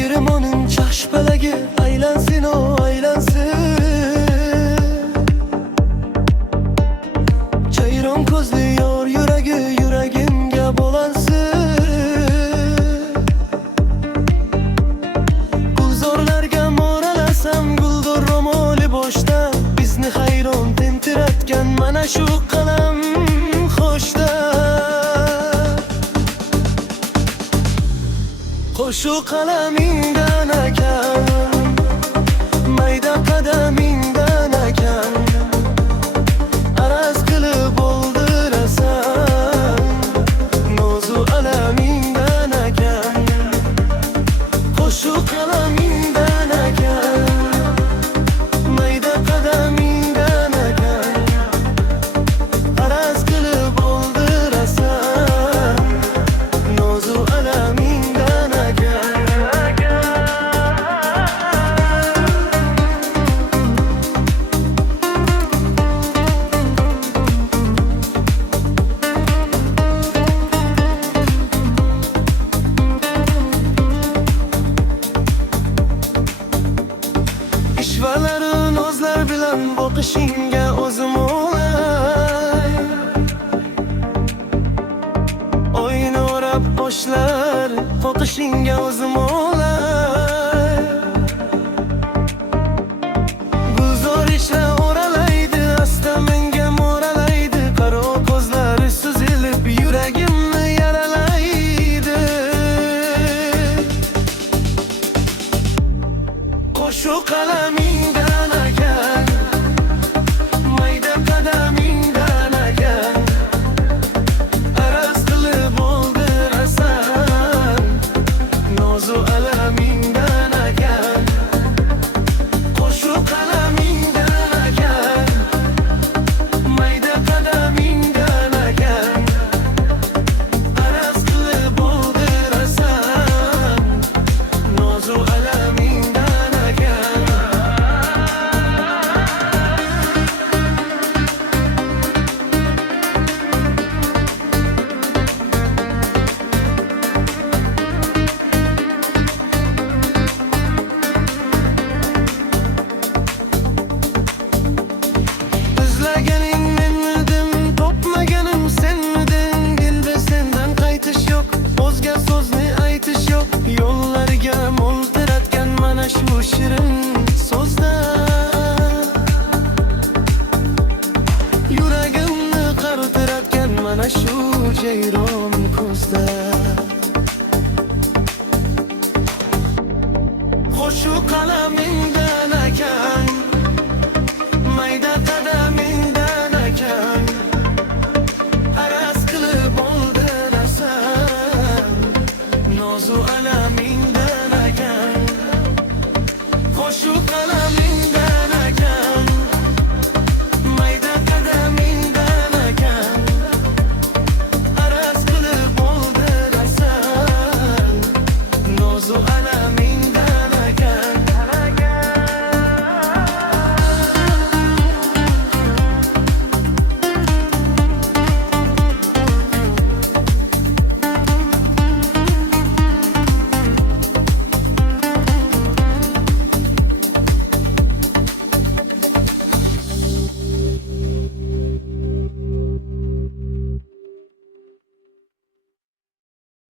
Tegirmoning chashbalagi aylansin, o aylansin. Chayron ko'zli yor yuragi yuragimga bolansin. Gulzorlarga moralasam guldur ro'moli boshda, bizni hayron tentiratgan mana shu qalam xo'shda. Qo'shu qalamingdan ekan, mayda qadamingdan ekan, araz qilib o'ldirasan, nozu alamingdan ekan. Qo'shu qalamingdan ekan, mayda qadamingdan ekan, araz qilib o'ldirasan, nozu alamingdan ekan. Ishvalaru nozlar bilan boqishingga o'zim o'lay. Oyni o'rab oshlar qoqishingga o'zim o'lay. Gulzor ichra o'ralaydi, asta menga mo'ralaydi, qaro ko'zlari suzilib yuragimni yaralaydi. Qo'shu qalamingdan ekan, mayda qadamingdan ekan, araz qilib o'ldirasan, nozu alamingdan ekan. Qo'shu qalamingdan ekan, mayda qadamingdan ekan, araz qilib o'ldirasan, nozu alamingdan ekan. Izlaganing menmidim, topmaganim senmiding? Endi sendan qaytish yo'q, o'zga so'zni aytish yo'q. Yo'llarga mo'ltiratgan mana shu shirin so'zda, yuragimni qaritiratgan mana shu jayron ko'zda. Qo'shu qalamingdan ekan, mayda qadamingdan ekan, araz qilib o'ldirasan, nozu alam